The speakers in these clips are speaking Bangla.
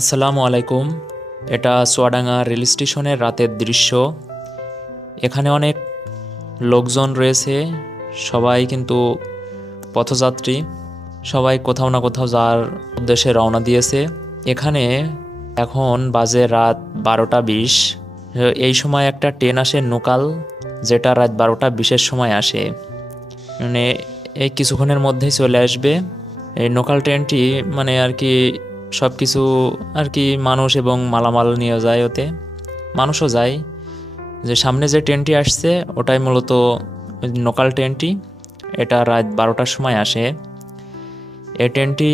আসসালামু আলাইকুম। এটা চুয়াডাঙ্গা রেল স্টেশনের রাতের দৃশ্য। এখানে অনেক লোকজন রয়েছে, সবাই কিন্তু পথযাত্রী, সবাই কোথাও না কোথাও যাওয়ার উদ্দেশ্যে রওনা দিয়েছে। এখানে এখন বাজে রাত 12টা 20। এই সময় একটা ট্রেন আসে লোকাল, যেটা রাত 12টা 20-এর সময় আসে, মানে এই কিছুক্ষণের মধ্যেই চলে আসবে। এই লোকাল ট্রেনটি মানে আর কি সব কিছু আর কি মানুষ এবং মালামাল নিয়ে যায়, ওতে মানুষও যায়। যে সামনে যে ট্রেনটি আসছে ওটাই মূলত লোকাল ট্রেনটি, এটা রাত 12টার সময় আসে। এই ট্রেনটি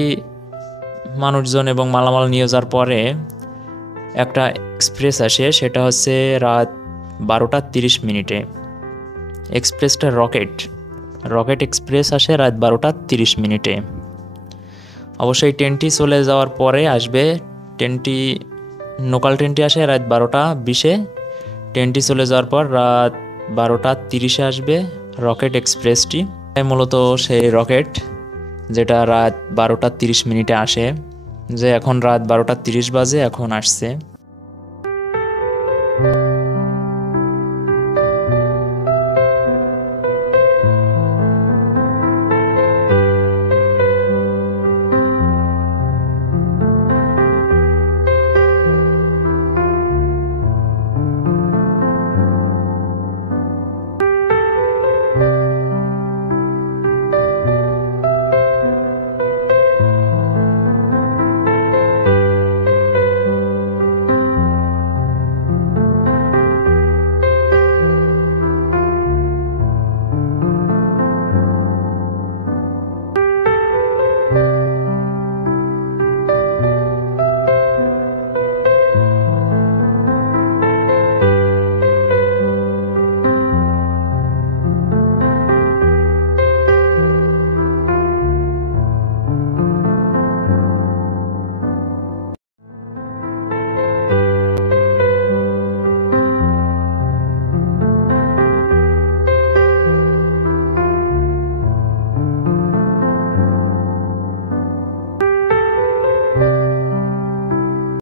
মানুষজন এবং মালামাল নিয়ে যাওয়ার পরে একটা এক্সপ্রেস আসে, সেটা হচ্ছে রাত 12টা 30 মিনিটে। এক্সপ্রেসটা রকেট এক্সপ্রেস আসে রাত 12টা 30 মিনিটে। অবশ্যই ট্রেনটি চলে যাওয়ার পরে আসবে ট্রেনটি, লোকাল ট্রেনটি আসে রাত 12টা 20-এ। ট্রেনটি চলে যাওয়ার পর রাত 12টা 30-এ আসবে রকেট এক্সপ্রেসটি। মূলত সেই রকেট যেটা রাত 12টা 30 মিনিটে আসে, যে এখন রাত 12টা 30 বাজে, এখন আসছে।